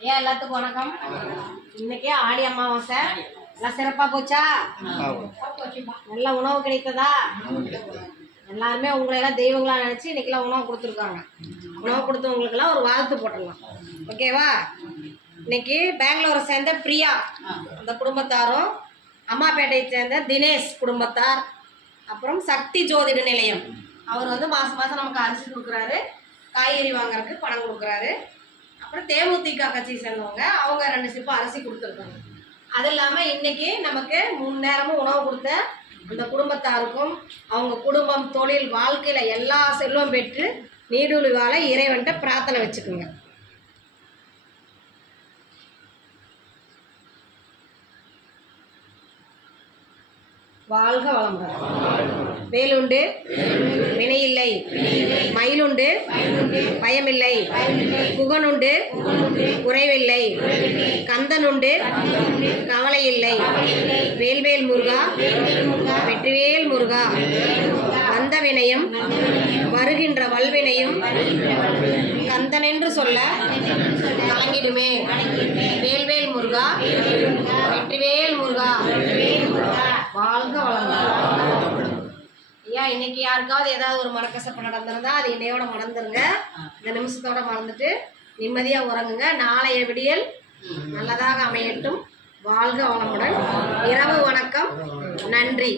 ஐயா எல்லாத்துக்கும் வணக்கம். இன்னைக்கு ஆடி அமாவாசை. எல்லாம் சிறப்பாக போச்சா? நல்ல உணவு கிடைத்ததா? எல்லாருமே உங்களையெல்லாம் தெய்வங்களா நினச்சி இன்னைக்கெல்லாம் உணவு கொடுத்துருக்காங்க. உணவு கொடுத்தவங்களுக்கெல்லாம் ஒரு வாழ்த்து போட்டுடலாம். ஓகேவா? இன்னைக்கு பெங்களூரை சேர்ந்த பிரியா அந்த குடும்பத்தாரும், அம்மாப்பேட்டையை சேர்ந்த தினேஷ் குடும்பத்தார், அப்புறம் சக்தி ஜோதிட நிலையம் அவர் மாதம் மாதம் நமக்கு அரிசி கொடுக்குறாரு, காய்கறி வாங்குறதுக்கு பணம் கொடுக்குறாரு. அப்புறம் தேமுதிக கட்சியை சேர்ந்தவங்க அவங்க 2 சிப்பு அரிசி கொடுத்துருக்காங்க. அது இல்லாமல் இன்றைக்கி நமக்கு 3 நேரமும் உணவு கொடுத்த அந்த குடும்பத்தாருக்கும் அவங்க குடும்பம், தொழில், வாழ்க்கையில் எல்லா செல்வம் பெற்று நீடூழி வாழ இறைவன்கிட்ட பிரார்த்தனை வச்சுக்குங்க. வாழ்க வளமுடன். வேலுண்டு வினையில்லை, மயிலுண்டு பயமில்லை, குகனுண்டு குறைவில்லை, கந்தனுண்டு கவலையில்லை, வேல்வேல் முருகா வெற்றிவேல் முருகா. வந்த வினையும் வருகின்ற வல்வினையும் கந்தனென்று சொல்ல கலங்கிடுமே. வேல்வேல் முருகா வெற்றிவேல் முருகா. வாழ்க வளமுடன். ஐயா, இன்னைக்கு யாருக்காவது ஏதாவது ஒரு மனக்கசப்பு நடந்திருந்தா அது இன்னையோட மறந்துருங்க. இந்த நிமிஷத்தோட மறந்துட்டு நிம்மதியாக உறங்குங்க. நாளைய விடியல் நல்லதாக அமையட்டும். வாழ்க வளமுடன். இரவு வணக்கம். நன்றி.